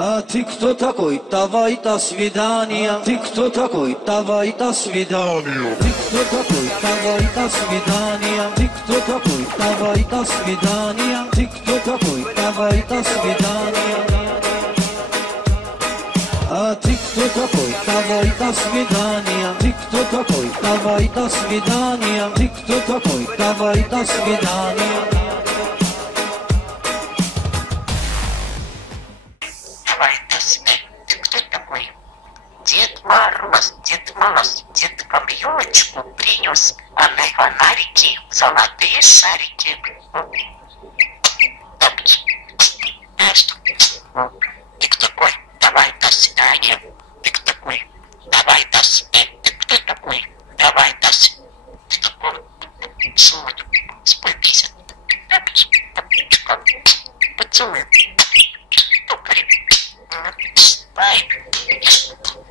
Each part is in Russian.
А ты кто такой? Давай до свидания. Ты кто такой? Давай до свидания. Ты кто такой? Давай до свидания. Ты кто такой? Давай до свидания. Ты кто такой? Давай до свидания. А ты кто такой? Давай до свидания. Ты кто такой? Давай до свидания. Ты кто такой? Давай до свидания. Дед Мороз, Дедкам елочку принес, а на фонарики золотые шарики. А что? Ты кто такой? Давай до свидания. Ты кто такой? Давай до свидания. Ты кто такой? Давай до свидания. Ты такой? Спой песню. Поцелуй.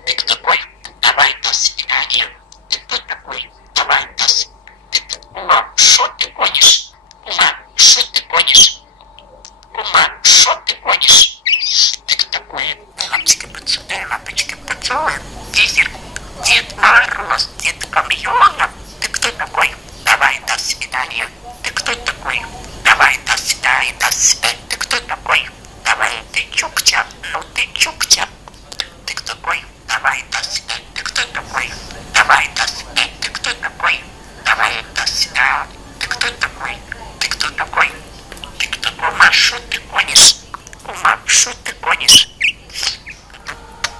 Ты кто такой? Давай до свидания. Ты кто такой? Давай до свидания. Ума, шо ты гонишь? Ума, шо ты гонишь? Ума, шо ты гонишь? Ты кто такой? Лапочки поцелуй. Дед Мороз, Дедкам елочку. Ты кто такой? Давай до свидания. Ты кто такой? Давай до свидания, до свидания. Ты кто такой? Давай, ты чукча, ну ты чукча. Ты кто такой? Давай до свидания. Ты кто такой? Давай до свидания. Ты кто такой? Давай до свидания. Ты кто такой? Ты кто такой? Ты кто такой? Ума, шо ты гонишь? Ума, шо ты гонишь?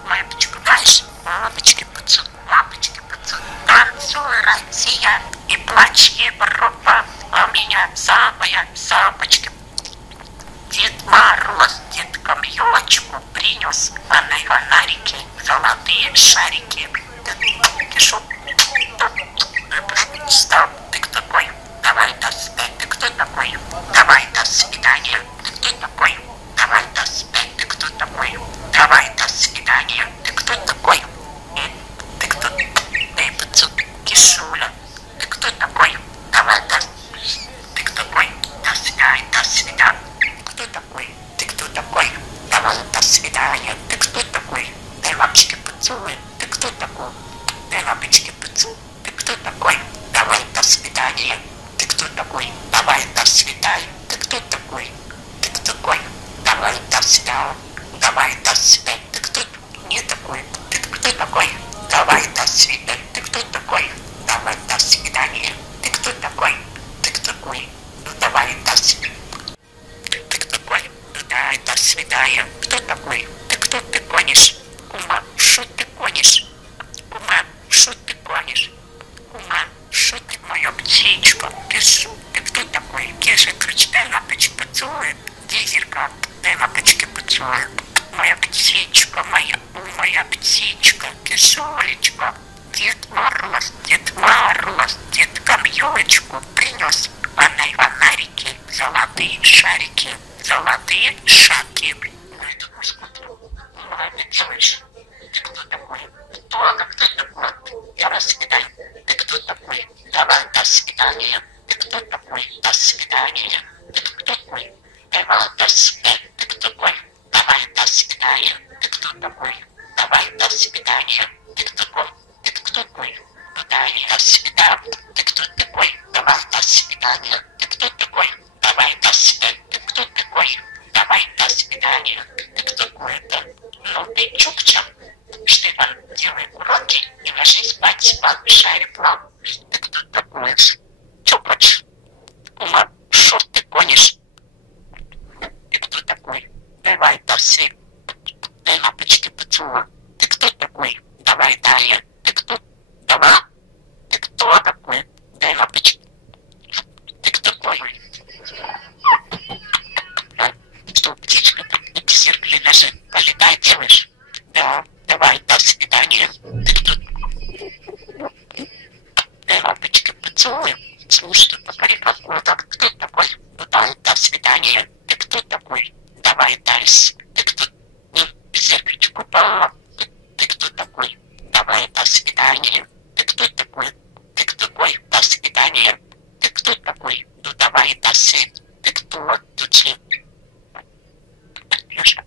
Лапочка, знаешь? Лапочки поцелуй. Танцуй, Россия, и плачь Европа, а у меня самая самочка. Дед Мороз, Дедкам елочку принес, а на фонарики золотые шарики. Ты шо? Стоп, ты кто такой? Давай до свидания. Ты кто такой? Давай до свидания. Ты кто такой? Давай до свидания. Ты кто такой? Давай до свидания. Ты кто такой? Ты кто? Эй, пацан, кишуля. Ты кто такой? Давай до свидания. Ты кто такой? До свидания, до свидания. Кто такой? Ты кто такой? Давай до свидания. Ты кто такой? Дай лапочки поцелуй. Ты кто такой? Дай лапочки поцелуй. Ты кто такой? Давай до свидания. Ты кто такой? Давай до свидания. Ты кто такой? Ты кто такой? Давай до свидания. Давай до свидания. Ты кто не такой? Ты кто такой? Давай до свидания. Ты кто такой? Давай до свидания. Ты кто такой? Ты кто такой? Ну давай до свидания. Ты кто такой? Ну давай до свидания. Кто такой? Ты кто ты гонишь? Ума, шо ты гонишь? Ума, шо ты гонишь? Ума, шо ты моя птичка? Пишу. Ты кто такой? Кеша, кричи, дай лапочки поцелуй. Дизелька, дай лапочки поцелуй. Моя птичка, моя птичка, кишулечка. Дед Мороз, Дедкам елочку принес, а на фонарики золотые шарики, золотые шарики. Ой, ты господи, молодец, слышь. Ты кто такой? Кто такой? Давай до свидания. Ты кто такой? Давай до свидания. Ты кто такой? До свидания. Ты кто такой? Давай до свидания. Ты кто такой? Давай до свидания. Ты кто такой? Давай до свидания. Ты кто такой? Ты кто такой? Давай до свидания. Ты кто такой? Давай до свидания. Ты кто такой? Давай до свидания. Ты кто такой? Давай до свидания. Ты кто такой-то? Ну ты чукча. Штефан, делай уроки и ложись спать, повышай план. Ты кто такой? Чукач. Ума, шо ты гонишь? Ты кто такой? Давай до свидания. Дай лапочки поцелуй. Ты кто такой? Давай далее. Ты кто? Давай. Ты кто такой? Дай лапочки. Ты кто такой? Что, птичка, ты зеркале даже полетай делаешь? Да, давай, до свидания. Ты кто? Дай лапочки поцелуй. Слушай, покори погоду. Кто такой? Давай, до свидания. Ты кто такой? Давай дальше. Ты кто? Зеркальчик упала. Ты кто такой? Давай, до свидания. Ты кто такой? Ты кто такой? До свидания. Ты кто такой? Ну давай, до свидания. Ты кто? Тут Леша.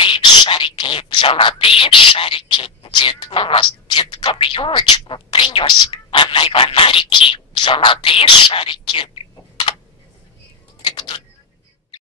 золотые шарики, золотые шарики. Дед Мороз деткам елочку принес, а на фонарики золотые шарики.